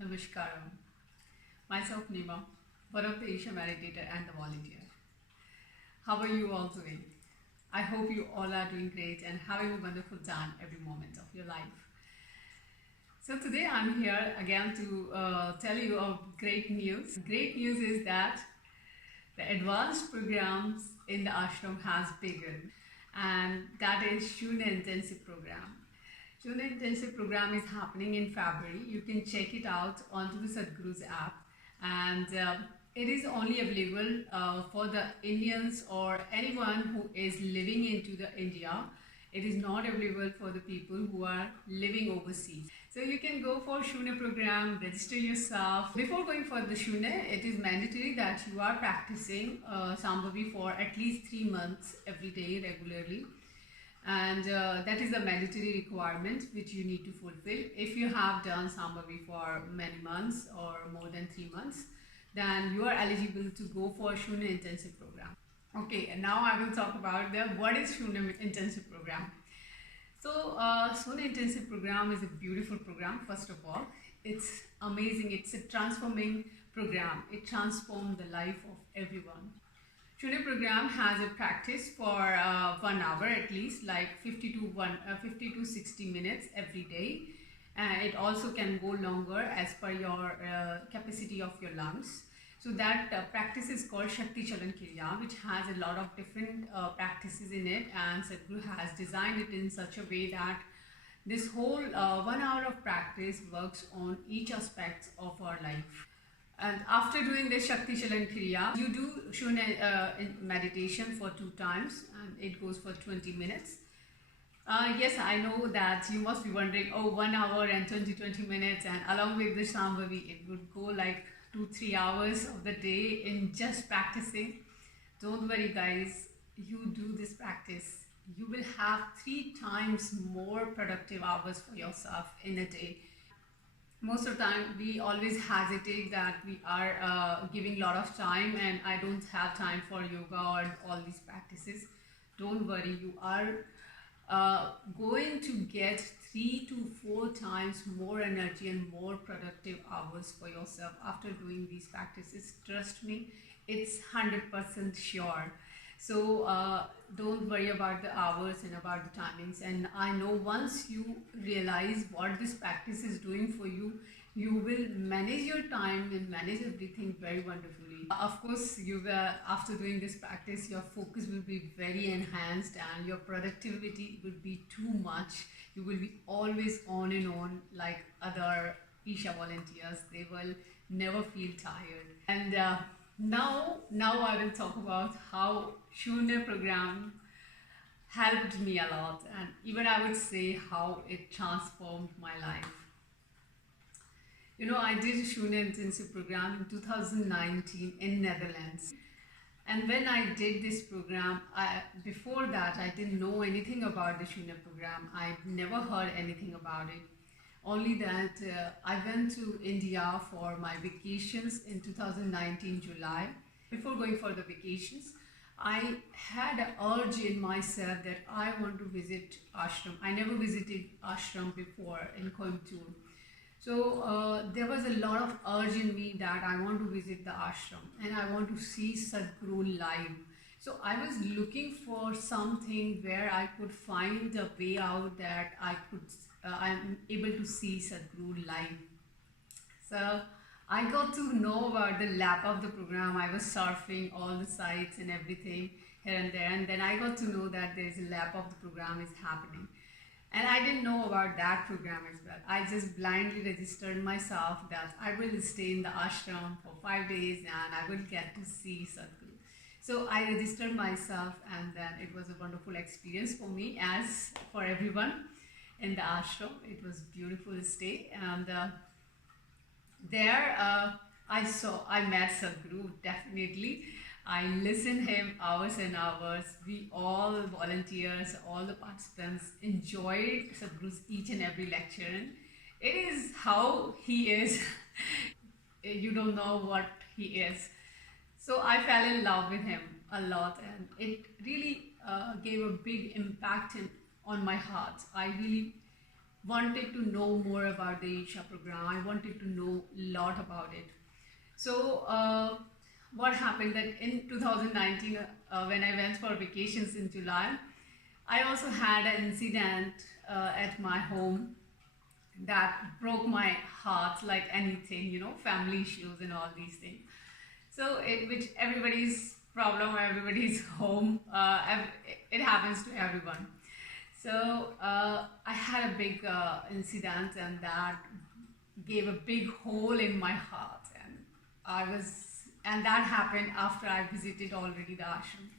Namaskaram. Myself Nima, one of the Asia meditator and the volunteer. How are you all doing? I hope you all are doing great and having a wonderful time every moment of your life. So today I'm here again to tell you of great news. Great news is that the advanced programs in the ashram has begun, and that is Shuna Intensive Program. Shuna Intensive Program is happening in February. You can check it out onto the Sadhguru's app, and it is only available for the Indians or anyone who is living into the India. It is not available for the people who are living overseas. So you can go for Shuna program, register yourself. Before going for the Shuna, it is mandatory that you are practicing Sambhavi for at least 3 months every day regularly. And that is a mandatory requirement which you need to fulfill. If you have done Sambhavi for many months or more than 3 months, then you are eligible to go for Shuna Intensive Program. Okay, and now I will talk about what is Shuna Intensive Program. So, Shuna Intensive Program is a beautiful program, first of all. It's amazing, it's a transforming program. It transforms the life of everyone. Shuna program has a practice for 1 hour at least, like 50 to 60 minutes every day. It also can go longer as per your capacity of your lungs. So that practice is called Shakti Chalan Kriya, which has a lot of different practices in it, and Sadhguru has designed it in such a way that this whole 1 hour of practice works on each aspect of our life. And after doing this Shakti Chalan Kriya, you do Shuna meditation for 2 times, and it goes for 20 minutes. Yes, I know that you must be wondering, oh, 1 hour and 20 minutes, and along with the Shambhavi, it would go like 2-3 hours of the day in just practicing. Don't worry, guys, you do this practice, you will have 3 times more productive hours for yourself in a day. Most of the time we always hesitate that we are giving a lot of time and I don't have time for yoga or all these practices. Don't worry, you are going to get 3 to 4 times more energy and more productive hours for yourself after doing these practices. Trust me, it's 100% sure. So don't worry about the hours and about the timings. And I know once you realize what this practice is doing for you, you will manage your time and manage everything very wonderfully. Of course, after doing this practice, your focus will be very enhanced and your productivity will be too much. You will be always on and on like other Isha volunteers. They will never feel tired. And now I will talk about how Shuna program helped me a lot, and even I would say how it transformed my life. You know, I did Shuna Intensive Program in 2019 in Netherlands. And when I did this program, before that, I didn't know anything about the Shuna program. I never heard anything about it. Only that I went to India for my vacations in 2019 July. Before going for the vacations, I had an urge in myself that I want to visit ashram. I never visited ashram before in Coimbatore. So there was a lot of urge in me that I want to visit the ashram and I want to see Sadhguru live. So I was looking for something where I could find a way out that I'm able to see Sadhguru live. So I got to know about the lap of the program. I was surfing all the sites and everything here and there, and then I got to know that there's a lap of the program is happening. And I didn't know about that program as well. I just blindly registered myself that I will stay in the ashram for 5 days and I will get to see Sadhguru. So I registered myself, and then it was a wonderful experience for me as for everyone in the ashram. It was a beautiful stay, and there I met Sadhguru, definitely. I listened him hours and hours. We all volunteers, all the participants enjoyed Sadhguru's each and every lecture. And it is how he is. You don't know what he is. So I fell in love with him a lot, and it really gave a big impact on my heart. I really wanted to know more about the Isha program. I wanted to know a lot about it. So, what happened that in 2019, when I went for vacations in July, I also had an incident at my home that broke my heart like anything, family issues and all these things. So, which everybody's problem, everybody's home, it happens to everyone. So, I had a big incident, and that gave a big hole in my heart. And that happened after I visited already the ashram.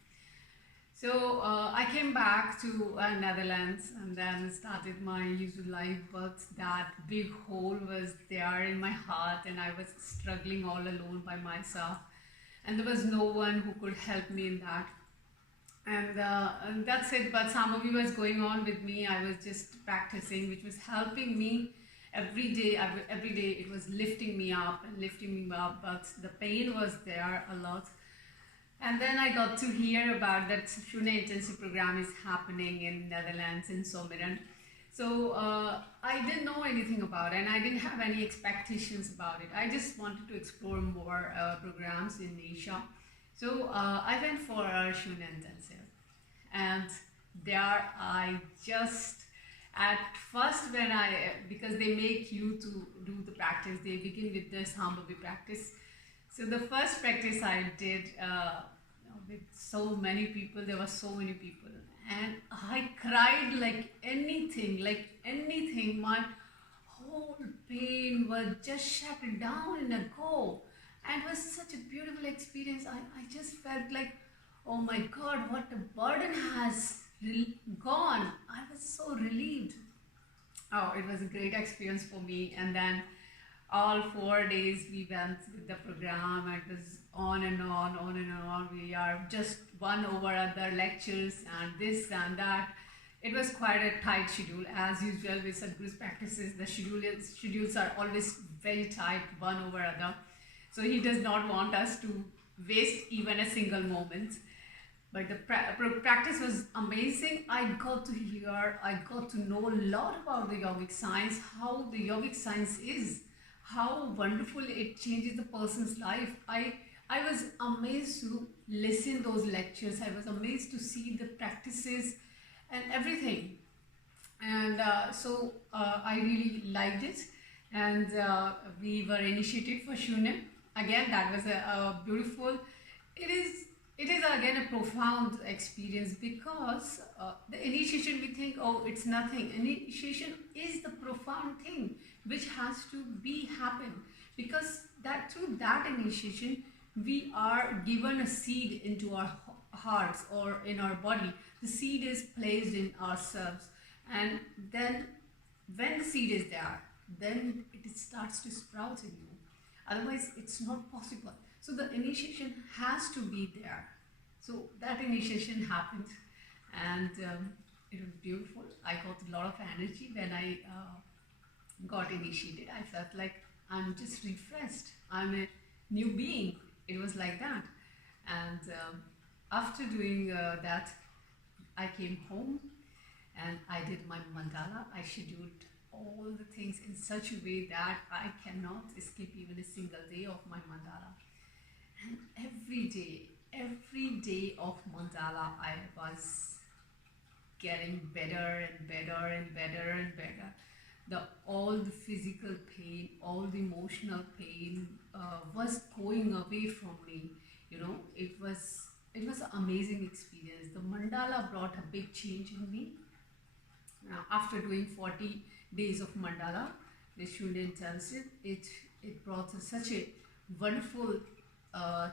So I came back to Netherlands and then started my usual life, but that big hole was there in my heart, and I was struggling all alone by myself, and there was no one who could help me in that. And that's it. But Sambhavi was going on with me. I was just practicing, which was helping me every day. Every day it was lifting me up and lifting me up, but the pain was there a lot. And then I got to hear about that Shuna intensive program is happening in Netherlands, in Zomerend. So I didn't know anything about it, and I didn't have any expectations about it. I just wanted to explore more programs in Asia. So I went for a Shuna intensive, and there I just at first when because they make you to do the practice, they begin with the Sambhavi practice. So the first practice I did with so many people, there were so many people, and I cried like anything, My whole pain was just shut down in a go, and it was such a beautiful experience. I just felt like, oh my God, what a burden has gone. I was so relieved. Oh, it was a great experience for me. And then all 4 days we went with the program, and it was on and on, on and on. We are just one over other lectures and this and that. It was quite a tight schedule, as usual with Sadhguru's practices. The schedules are always very tight, one over other. So he does not want us to waste even a single moment. But the practice was amazing. I got to know a lot about the yogic science, how the yogic science is, how wonderful it changes the person's life. I was amazed to listen those lectures. I was amazed to see the practices and everything. And so I really liked it. And we were initiated for Shunyam. Again, that was a beautiful, it is again a profound experience, because the initiation, we think, oh, it's nothing. Initiation is the profound thing which has to be happen, because that through that initiation we are given a seed into our hearts or in our body. The seed is placed in ourselves, and then when the seed is there, then it starts to sprout in you. Otherwise it's not possible. So the initiation has to be there. So that initiation happened, and it was beautiful. I got a lot of energy when I got initiated. I felt like I'm just refreshed. I'm a new being. It was like that. And after doing that, I came home and I did my mandala. I scheduled all the things in such a way that I cannot skip even a single day of my mandala. And every day of mandala, I was getting better and better and better and better. All the physical pain, all the emotional pain was going away from me. It was an amazing experience. The mandala brought a big change in me. Now, after doing 40 days of mandala, the Shunya intensive, it brought such a wonderful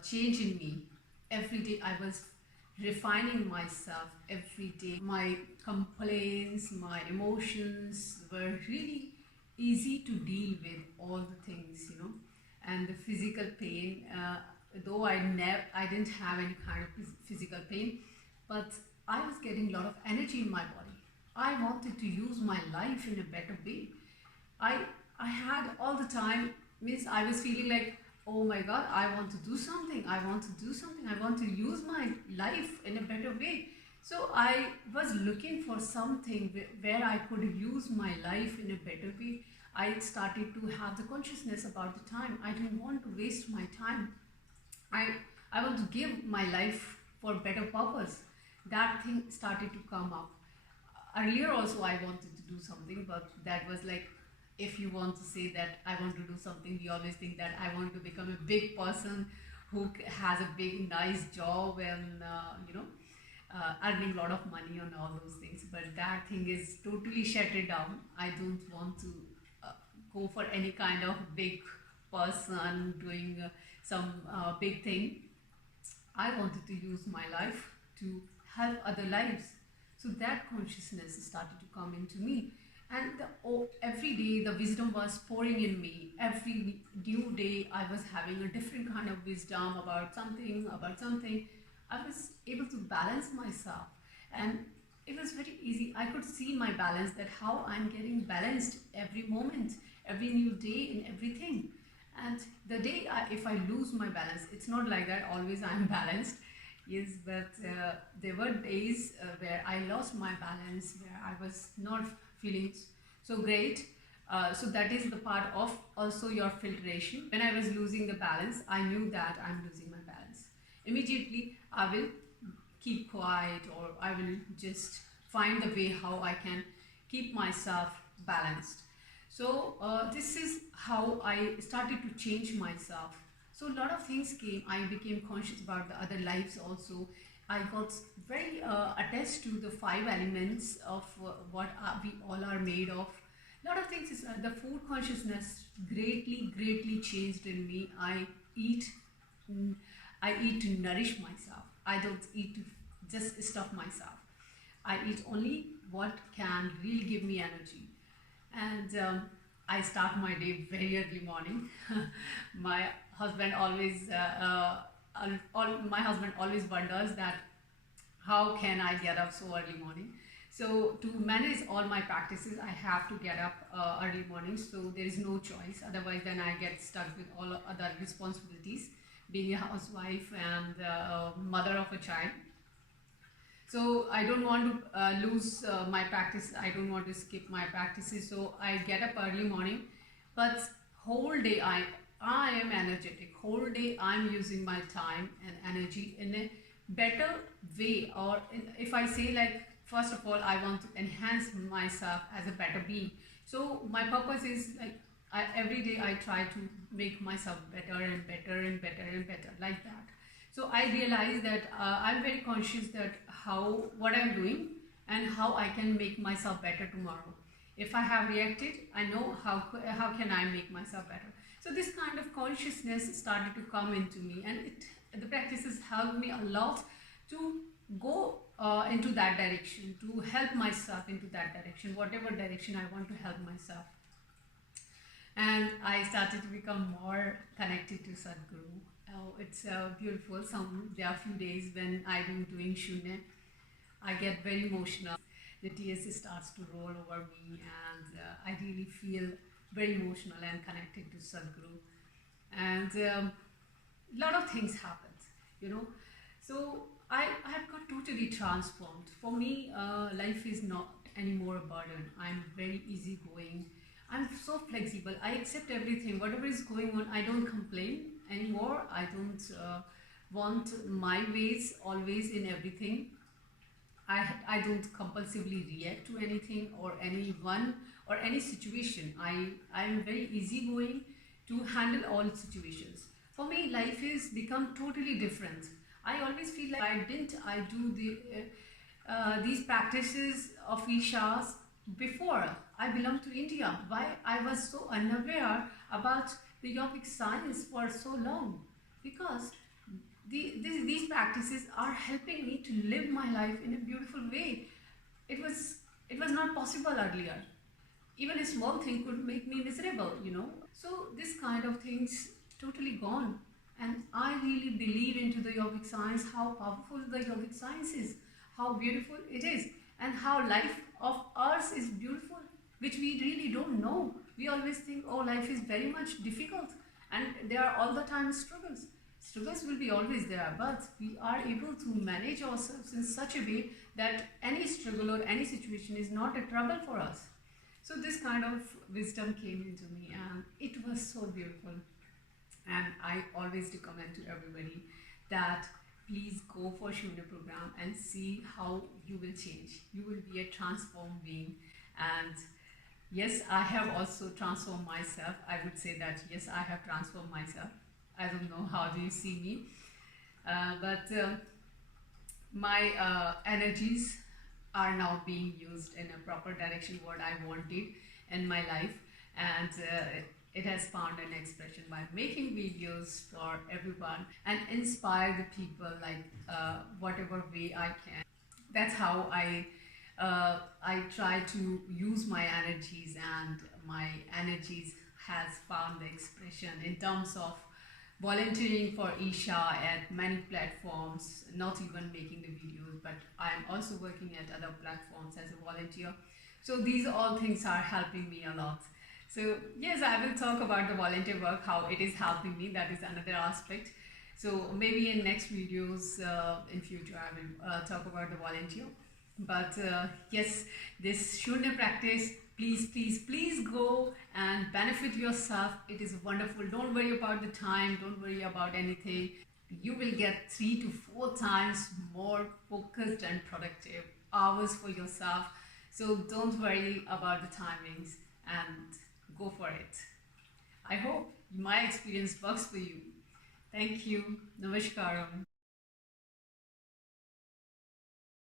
change in me. Every day I was refining myself. Every day my complaints, my emotions were really easy to deal with, all the things, and the physical pain, though I didn't have any kind of physical pain, but I was getting a lot of energy in my body. I wanted to use my life in a better way. I had all the time, means I was feeling like, oh my God, I want to do something. I want to use my life in a better way. So I was looking for something where I could use my life in a better way. I started to have the consciousness about the time. I didn't want to waste my time. I I want to give my life for better purpose. That thing started to come up. Earlier also I wanted to do something, but that was like, if you want to say that I want to do something, we always think that I want to become a big person who has a big nice job and earning a lot of money on all those things. But that thing is totally shutted down. I don't want to uh, go for any kind of big person doing some big thing. I wanted to use my life to help other lives. So that consciousness started to come into me. And every day the wisdom was pouring in me. Every new day I was having a different kind of wisdom about something, about something. I was able to balance myself. And it was very easy. I could see my balance, that how I'm getting balanced every moment, every new day in everything. And the day if I lose my balance, it's not like that always I'm balanced. Yes, but there were days where I lost my balance, where I was not feeling so great. So that is the part of also your filtration. When I was losing the balance, I knew that I'm losing my balance. Immediately I will keep quiet, or I will just find the way how I can keep myself balanced. So this is how I started to change myself. So a lot of things came. I became conscious about the other lives also. I got very attached to the five elements of what we all are made of. A lot of things is the food consciousness greatly changed in me. Eat mm, I eat to nourish myself. I don't eat to just stuff myself. I eat only what can really give me energy. And I start my day very early morning. My husband always, my husband always wonders that how can I get up so early morning. So to manage all my practices, I have to get up early morning. So there is no choice. Otherwise, then I get stuck with all other responsibilities, being a housewife and mother of a child. So I don't want to lose my practice. I don't want to skip my practices. So I get up early morning, but whole day I am energetic. Whole day I'm using my time and energy in a better way. Or if I say, like, first of all, I want to enhance myself as a better being. So my purpose is like, every day I try to make myself better and better and better and better, like that. So I realize that I'm very conscious that how what I'm doing and how I can make myself better tomorrow. If I have reacted, I know how can I make myself better. So this kind of consciousness started to come into me, and the practices helped me a lot to go into that direction, to help myself into that direction, whatever direction I want to help myself. And I started to become more connected to Sadhguru. Oh, it's beautiful. There are few days when I'm doing Shunya, I get very emotional. The tears starts to roll over me, and I really feel very emotional and connected to Sadhguru. And a lot of things happened, you know. So I have got totally transformed. For me, life is not anymore a burden. I'm very easygoing. I'm so flexible. I accept everything. Whatever is going on, I don't complain anymore. I don't want my ways always in everything. I don't compulsively react to anything or anyone or any situation. I am very easygoing to handle all situations. For me, life is become totally different. I always feel like I do these practices of Ishas before I belonged to India. Why I was so unaware about the yogic science for so long? Because these practices are helping me to live my life in a beautiful way. It was not possible earlier. Even a small thing could make me miserable, you know. So this kind of things totally gone. And I really believe into the yogic science, how powerful the yogic science is, how beautiful it is, and how life of ours is beautiful, which we really don't know. We always think, oh, life is very much difficult and there are all the time struggles. Struggles will be always there, but we are able to manage ourselves in such a way that any struggle or any situation is not a trouble for us. So this kind of wisdom came into me, and it was so beautiful. And I always recommend to everybody that please go for Shunya program and see how you will change. You will be a transformed being. And yes, I have also transformed myself. I would say that yes, I have transformed myself. I don't know how do you see me, but my energies are now being used in a proper direction what I wanted in my life, and it has found an expression by making videos for everyone and inspire the people like whatever way I can. That's how I try to use my energies, and my energies has found the expression in terms of volunteering for Isha at many platforms, not even making the videos, but I'm also working at other platforms as a volunteer. So these all things are helping me a lot. So yes, I will talk about the volunteer work, how it is helping me. That is another aspect. So maybe in next videos in future I will talk about the volunteer. But yes, this Shunya practice, please go and benefit yourself. It is wonderful. Don't worry about the time, don't worry about anything. You will get 3 to 4 times more focused and productive hours for yourself. So don't worry about the timings and go for it. I hope my experience works for you. Thank you. Namaskaram.